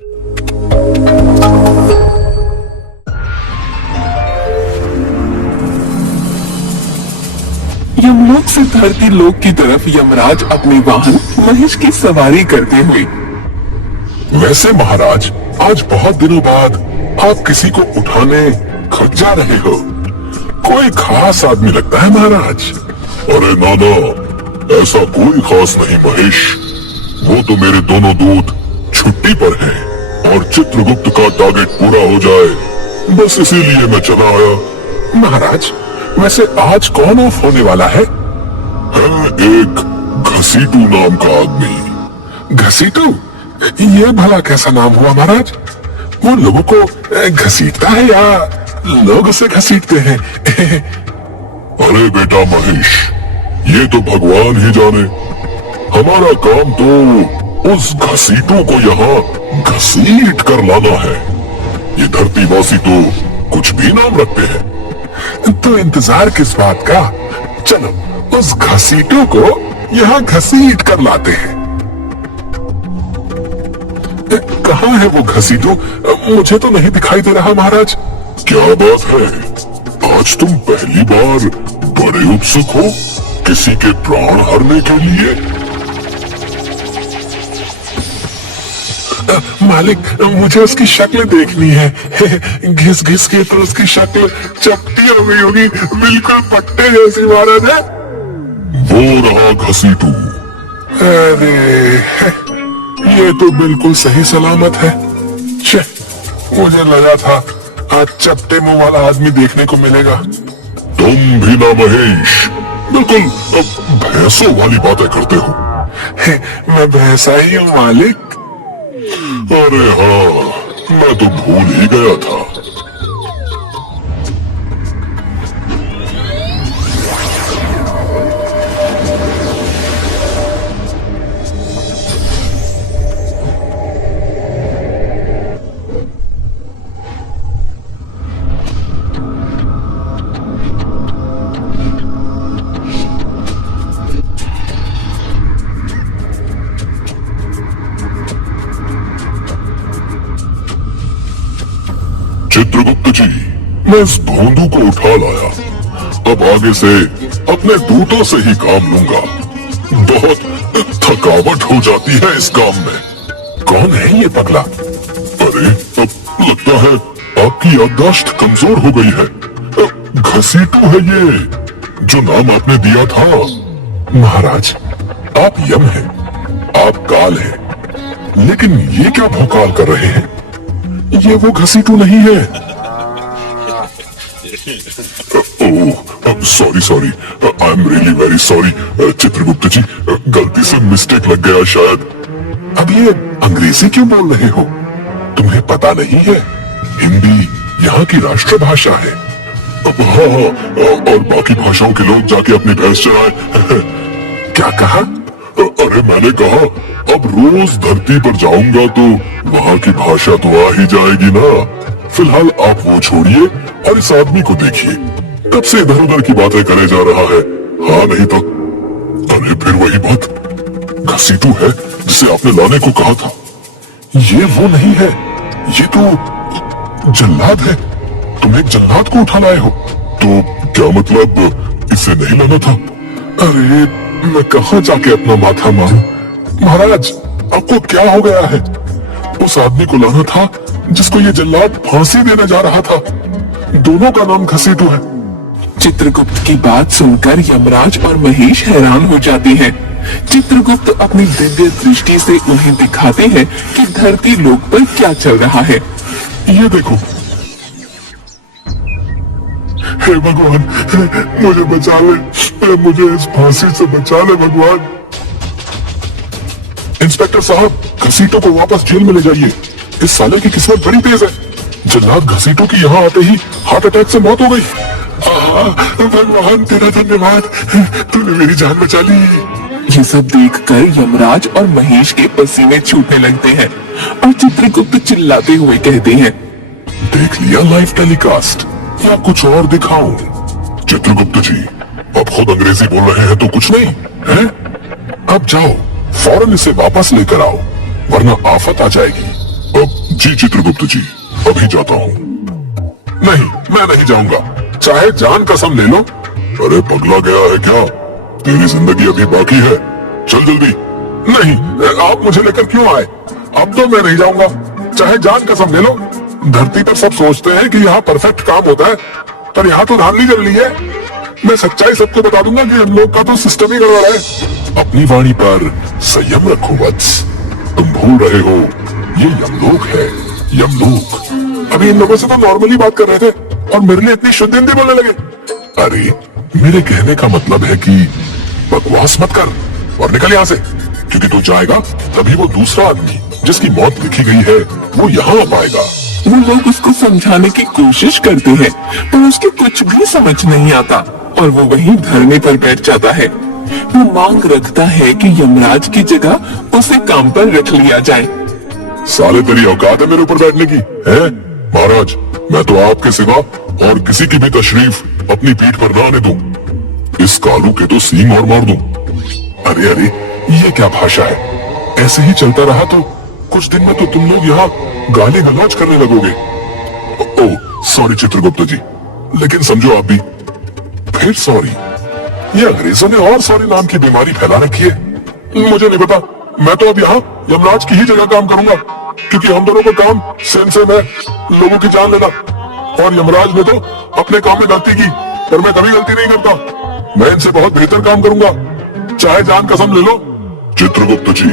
यमलोक से धरती लोक की तरफ यमराज अपने वाहन महिष की सवारी करते हुए। वैसे महाराज, आज बहुत दिनों बाद आप किसी को उठाने खट जा रहे हो। कोई खास आदमी लगता है महाराज। अरे नाना, ऐसा कोई खास नहीं महेश। वो तो मेरे दोनों दूत छुट्टी पर हैं और चित्रगुप्त का टारगेट पूरा हो जाए, बस इसीलिए मैं चला आया। महाराज, वैसे आज कौन ऑफ होने वाला है? एक घसीटू नाम का आदमी। घसीटू? ये भला कैसा नाम हुआ महाराज? वो लोगों को घसीटता है या लोग उसे घसीटते हैं? अरे बेटा महेश, ये तो भगवान ही जाने। हमारा काम तो उस घसीटू को यहाँ घसीट कर लाना है। ये धरतीवासी तो कुछ भी नाम रखते हैं। तो इंतजार किस बात का? चलो उस घसीटू को यहाँ घसीट कर लाते हैं। कहाँ है वो घसीटू? मुझे तो नहीं दिखाई दे रहा महाराज। क्या बात है, आज तुम पहली बार बड़े उत्सुक हो किसी के प्राण हरने के लिए? मालिक, मुझे उसकी शक्ल देखनी है। घिस घिस के तो उसकी शक्ल चपटी हो गई होगी, बिल्कुल पट्टे जैसी महाराज है। वो रहा घसीटू। अरे ये तो बिल्कुल सही सलामत है। छे, मुझे लगा था आज चपटे मुंह वाला आदमी देखने को मिलेगा। तुम भी ना महेश, बिल्कुल भैंसों वाली बातें करते हो। मैं भैंसा ही हूँ मालिक। अरे हाँ, मैं तो भूल ही गया था। चित्रगुप्त जी, मैं इस भोंदू को उठा लाया। अब आगे से अपने दूतों से ही काम लूंगा। बहुत थकावट हो जाती है इस काम में। कौन है ये पगला? अरे, अब लगता है आपकी याददाश्त कमजोर हो गई है। घसीटू है ये, जो नाम आपने दिया था। महाराज, आप यम हैं, आप काल हैं, लेकिन ये क्या भौकाल कर रहे हैं? ये वो घसीटू नहीं है। Oh, sorry, I am really very sorry Chitragupta ji, गलती से मिस्टेक लग गया शायद। अब ये अंग्रेजी क्यों बोल रहे हो? तुम्हें पता नहीं है, हिंदी यहाँ की राष्ट्रभाषा है। हाँ, और बाकी भाषाओं के लोग जाके अपनी भैंस चराए। क्या कहा? अरे मैंने कहा, अब रोज धरती पर जाऊंगा तो वहाँ की भाषा तो आ ही जाएगी ना। फिलहाल आप वो छोड़िए और इस आदमी को देखिए, कब से इधर उधर की बातें करे जा रहा है। हाँ नहीं तो। अरे फिर वही बात, घसीटू है जिसे आपने लाने को कहा था। ये वो नहीं है, ये तो जल्लाद है। तुम एक जल्लाद को उठा लाए हो। तो क्या मतलब, इसे नहीं लाना था? अरे मैं कहाँ जाके अपना माथा मारूं? महाराज, आपको क्या हो गया है? उस आदमी को लाना था जिसको ये जल्लाद फांसी देने जा रहा था। दोनों का नाम घसीटू है। चित्रगुप्त की बात सुनकर यमराज और महेश हैरान हो जाते हैं। चित्रगुप्त अपनी दिव्य दृष्टि से उन्हें दिखाते हैं कि धरती लोक पर क्या चल रहा है। ये देखो। हे भगवान, मुझे बचा ले, मुझे इस फांसी से बचा ले भगवान। इंस्पेक्टर साहब, घसीटू को वापस जेल में ले जाइए। इस साले की किस्मत बड़ी तेज है। जल्लाद घसीटू की यहाँ आते ही हार्ट अटैक से मौत हो गई। भगवान तेरा धन्यवाद, तूने मेरी जान बचा ली। ये सब देखकर यमराज और महेश के पसीने छूटने लगते हैं और चित्रगुप्त चिल्लाते हुए कहते हैं, देख लिया लाइव टेलीकास्ट या कुछ और दिखाऊं? चित्रगुप्त जी, आप खुद अंग्रेजी बोल रहे हैं तो कुछ नहीं है? अब जाओ, फौरन इसे वापस लेकर आओ, वरना आफत आ जाएगी। अब जी चित्रगुप्त जी, अभी जाता हूँ। नहीं, मैं नहीं जाऊंगा, चाहे जान कसम ले लो। अरे पगला गया है क्या? तेरी जिंदगी अभी बाकी है, चल जल्दी। नहीं, आप मुझे लेकर क्यों आए? अब तो मैं नहीं जाऊंगा, चाहे जान कसम ले लो। धरती पर सब सोचते हैं कि यहाँ परफेक्ट काम होता है, पर यहाँ तो धांधली चल रही है। मैं सच्चाई सबको बता दूंगा कि इन लोग का तो सिस्टम ही गड़बड़ है। अपनी वाणी पर संयम रखो वत्स, तुम भूल रहे हो ये यमलोक है, यमलोक। अभी इन लोगों से तो नॉर्मली बात कर रहे थे और मेरे लिए इतनी शुद्ध हिंदी बोलने लगे। अरे मेरे कहने का मतलब है कि बकवास मत कर और निकल यहाँ से, क्योंकि तू जाएगा तभी वो दूसरा आदमी जिसकी मौत लिखी गई है वो यहाँ आ पाएगा। वो लोग उसको समझाने की कोशिश करते हैं पर उसके कुछ भी समझ नहीं आता और वो वहीं धरने पर बैठ जाता है। वो मांग रखता है कि यमराज की जगह उसे काम पर रख लिया जाए। साले तेरी औकात है मेरे ऊपर बैठने की है? महाराज, मैं तो आपके सिवा और किसी की भी तशरीफ अपनी पीठ पर न आने दूं। इस कालू के तो सींग और मार दूं। अरे अरे, ये क्या भाषा है? ऐसे ही चलता रहा तो कुछ दिन में तो तुम लोग यहाँ गाली गलौज करने लगोगे। ओह सॉरी चित्रगुप्त जी, लेकिन समझो आप भी फिर सॉरी। ये अंग्रेजों ने और सॉरी नाम की बीमारी फैला रखी है। मुझे नहीं पता, मैं तो अब यहाँ यमराज की ही जगह काम करूंगा, क्योंकि हम दोनों का काम सेम सेम है, लोगों की जान लेना। और यमराज ने तो अपने काम में गलती की, पर मैं कभी गलती नहीं करता। मैं इनसे बहुत बेहतर काम करूंगा, चाहे जान कसम ले लो। चित्रगुप्त जी,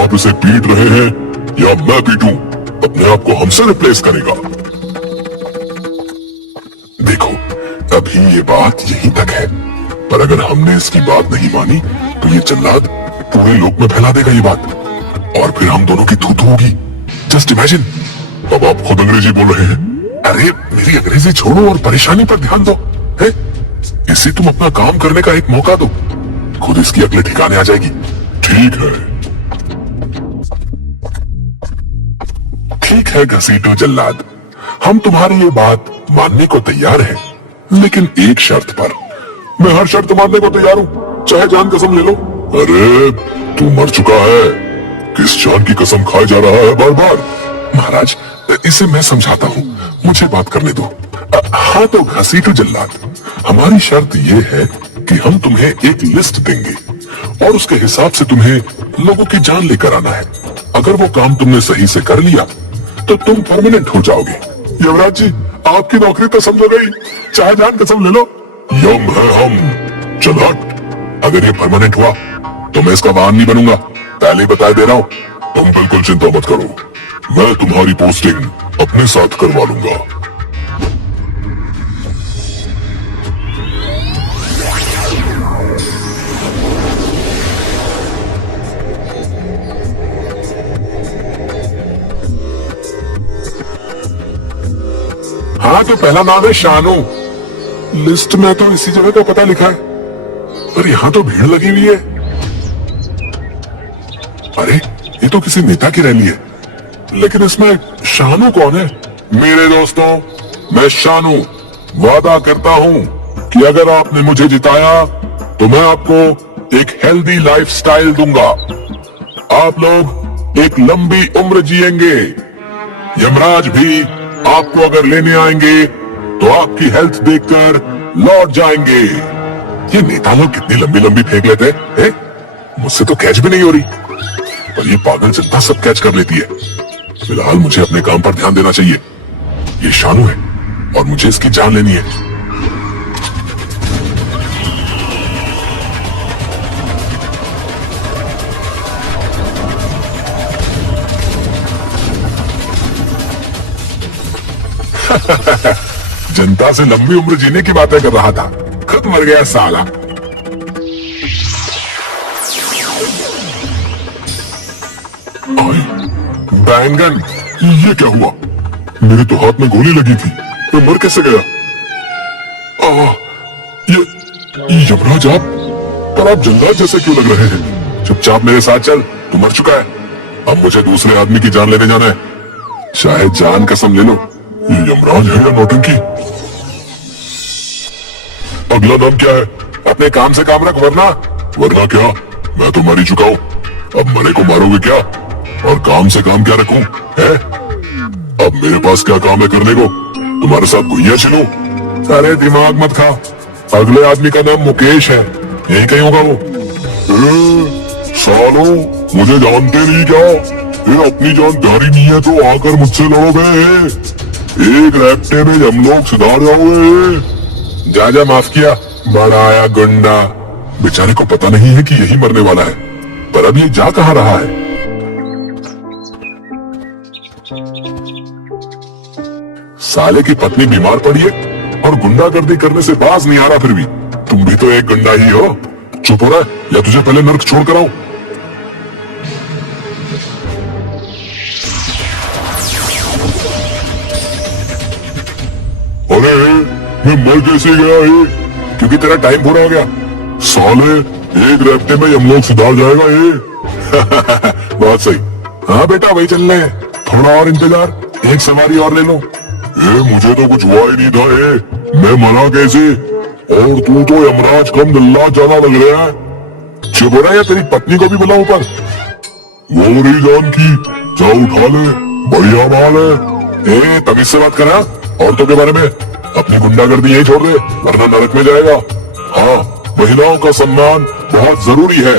आप इसे पीट रहे हैं या मैं पीटूं? अपने आप को हमसे रिप्लेस करेगा। देखो, अभी ये बात यहीं तक है, पर अगर हमने इसकी बात नहीं मानी तो ये जल्लाद पूरे लोक में फैला देगा ये बात, और फिर हम दोनों की थू-थू होगी। Just imagine. अब आप खुद अंग्रेजी बोल रहे हैं। अरे मेरी अंग्रेजी छोड़ो और परेशानी पर ध्यान दो, है? इसे तुम अपना काम करने का एक मौका दो, खुद इसकी अगले ठिकाने आ जाएगी। ठीक है, ठीक है घसीटो जल्लाद, हम तुम्हारी ये बात मानने को तैयार हैं, लेकिन एक शर्त पर। मैं हर शर्त मानने को तैयार हूँ, चाहे जान कसम ले लो। अरे तू मर चुका है, किस जान की कसम खाए जा रहा है बार बार? महाराज, इसे मैं समझाता हूँ, मुझे बात करने दो। हाँ तो घसीटो जल्लाद, हमारी शर्त ये है कि हम तुम्हें एक लिस्ट देंगे और उसके हिसाब से तुम्हें लोगों की जान लेकर आना है। अगर वो काम तुमने सही से कर लिया तो तुम परमानेंट हो जाओगे। यमराज जी, आपकी नौकरी तो समझो गई, चाहे जान कसम ले लो। यम है हम, चल हट। अगर ये परमानेंट हुआ तो मैं इसका वाहन नहीं बनूंगा, पहले ही बता दे रहा हूँ। तुम बिल्कुल चिंता मत करो, मैं तुम्हारी पोस्टिंग अपने साथ करवा लूंगा। हाँ तो पहला नाम है शानू, लिस्ट में तो इसी जगह का पता लिखा है, पर यहाँ तो भीड़ लगी हुई है। अरे ये तो किसी नेता की रैली है, लेकिन इसमें शानू कौन है? मेरे दोस्तों, मैं शानू वादा करता हूँ कि अगर आपने मुझे जिताया तो मैं आपको एक हेल्दी लाइफस्टाइल दूंगा। आप लोग एक लंबी उम्र जिएंगे। यमराज भी आपको अगर लेने आएंगे तो आपकी हेल्थ देखकर लौट जाएंगे। ये नेता लोग कितनी लंबी लंबी फेंक लेते हैं, मुझसे तो कैच भी नहीं हो रही, पर ये पागल जनता सब कैच कर लेती है। फिलहाल मुझे अपने काम पर ध्यान देना चाहिए। ये शानू है और मुझे इसकी जान लेनी है। जनता से लंबी उम्र जीने की बातें कर रहा था, खुद मर गया साला। बैंगन, ये क्या हुआ? मेरे तो हाथ में गोली लगी थी, मैं मर कैसे गया? ये यमराज आप, पर आप जल्लाद जैसे क्यों लग रहे हैं? चुपचाप मेरे साथ चल, तू मर चुका है। अब मुझे दूसरे आदमी की जान लेने जाना है, चाहे जान कसम ले लो। ये यमराज है या नौटंकी? अगला नाम क्या है? अपने काम से काम रख, वरना क्या? मैं तो मर ही चुका हूँ, अब मरे को मारोगे क्या? और काम से काम क्या रखूं? है अब मेरे पास क्या काम है करने को? तुम्हारे साथ गुइया चलूं? अरे दिमाग मत खा, अगले आदमी का नाम मुकेश है, यही कहीं होगा वो। सालो, मुझे जानते नहीं क्या? ये अपनी जान प्यारी नहीं है तो आकर मुझसे लड़ोगे? एक रैप्टे में हम लोग सुधार जाओगे। जा जा, माफ किया, बड़ा आया गुंडा। बेचारे को पता नहीं है कि यही मरने वाला है, पर अब ये जा कहाँ रहा है? साले की पत्नी बीमार पड़ी है और गुंडागर्दी करने से बाज नहीं आ रहा। फिर भी तुम भी तो एक गुंडा ही हो। चुप हो रहा है या तुझे पहले नर्क छोड़ कर आऊं? अरे मैं मर कैसे गया है? क्योंकि तेरा टाइम पूरा हो गया। साले, एक रैप्टे में हम लोग सुधार जाएगा ये। बहुत सही। हाँ बेटा, वही चल रहे हैं, थोड़ा और इंतजार, एक सवारी और ले लो। मुझे तो कुछ हुआ ही नहीं था। मैं मरा कैसे? और तू तो यमराज कम दल्ला ज्यादा लग रहा है। चुप हो रहा है या तेरी पत्नी को भी बुला ऊपर? वो रही जान की, जा उठा ले, बढ़िया माल है। तमीज से बात करा औरतों के बारे में। अपनी गुंडागर्दी यही छोड़ दे वरना नरक में जाएगा। हाँ, महिलाओं का सम्मान बहुत जरूरी है।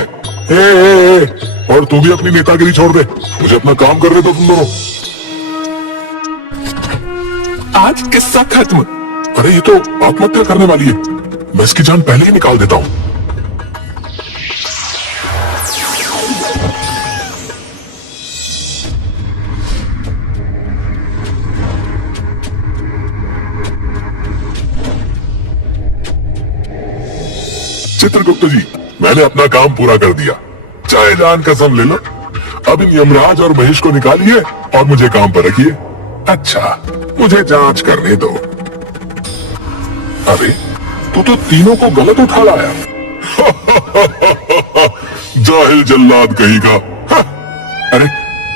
और तू भी अपनी नेतागिरी छोड़ दे, मुझे अपना काम कर रहे तो तुम दोनों। आज किस्सा खत्म। अरे ये तो आत्महत्या करने वाली है, मैं इसकी जान पहले ही निकाल देता हूँ। चित्रगुप्त जी, मैंने अपना काम पूरा कर दिया, चाहे जान कसम ले लो। अब इन यमराज और महेश को निकालिए और मुझे काम पर रखिए। अच्छा, मुझे जांच करने दो। अरे तू तो तीनों को गलत उठा लाया। जाहिल जल्लाद कहीं का। अरे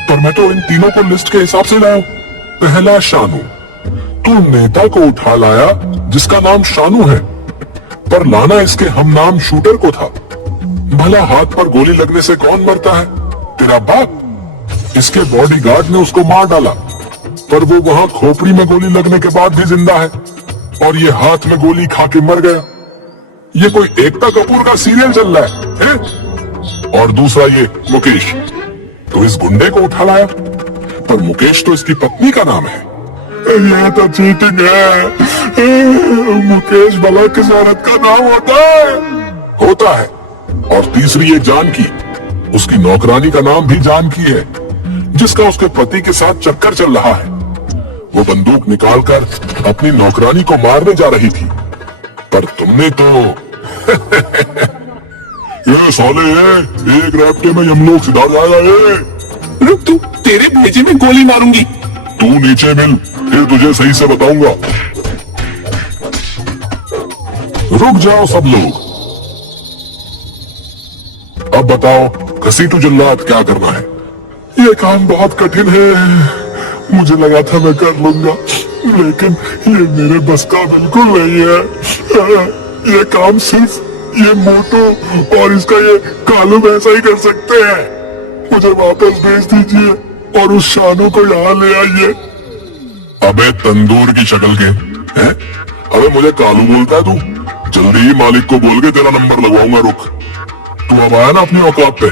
पर मैं तो इन तीनों को लिस्ट के हिसाब से लाया हूं। पहला शानू, तू नेता को उठा लाया जिसका नाम शानू है, पर लाना इसके हम नाम शूटर को था। भला हाथ पर गोली लगने से कौन मरता है? तेरा बाप। इसके बॉडीगार्ड ने उसको मार डाला, पर वो वहां खोपड़ी में गोली लगने के बाद भी जिंदा है, और ये हाथ में गोली खा के मर गया। ये कोई एकता कपूर का सीरियल चल रहा है? और दूसरा ये मुकेश, तो इस गुंडे को उठा लाया, पर मुकेश तो इसकी पत्नी का नाम है। ये तो चीटिंग है। मुकेश भला किस औरत का नाम होता है। और तीसरी ये जानकी, उसकी नौकरानी का नाम भी जानकी है, जिसका उसके पति के साथ चक्कर चल रहा है। वो बंदूक निकालकर अपनी नौकरानी को मारने जा रही थी, पर तुमने तो ये साले, एक रैप्टे में हम लोग सुधार जाएगा ये। रुक, तू, तेरे भेजे में गोली मारूंगी। तू नीचे मिल, फिर तुझे सही से बताऊंगा। रुक जाओ सब लोग। अब बताओ घसीटू जल्लाद, क्या करना है? ये काम बहुत कठिन है। मुझे लगा था मैं कर लूंगा, लेकिन ये मेरे बस का बिल्कुल नहीं है। ये काम सिर्फ ये मोटो और इसका ये कालू ऐसा ही कर सकते हैं। मुझे वापस भेज दीजिए और उस शानू को यहाँ ले आइए। अबे तंदूर की शक्ल के हैं? अबे मुझे कालू बोलता है तू? जल्दी ही मालिक को बोल के तेरा नंबर लगवाऊंगा। रुक, तू अब आया ना अपनी औकात पे।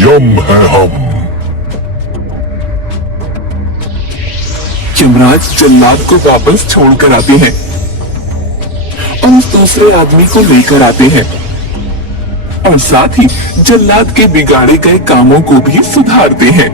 यम है हम। यमराज जल्लाद को वापस छोड़कर आते हैं और उस दूसरे आदमी को लेकर आते हैं, और साथ ही जल्लाद के बिगाड़े गए कामों को भी सुधारते हैं।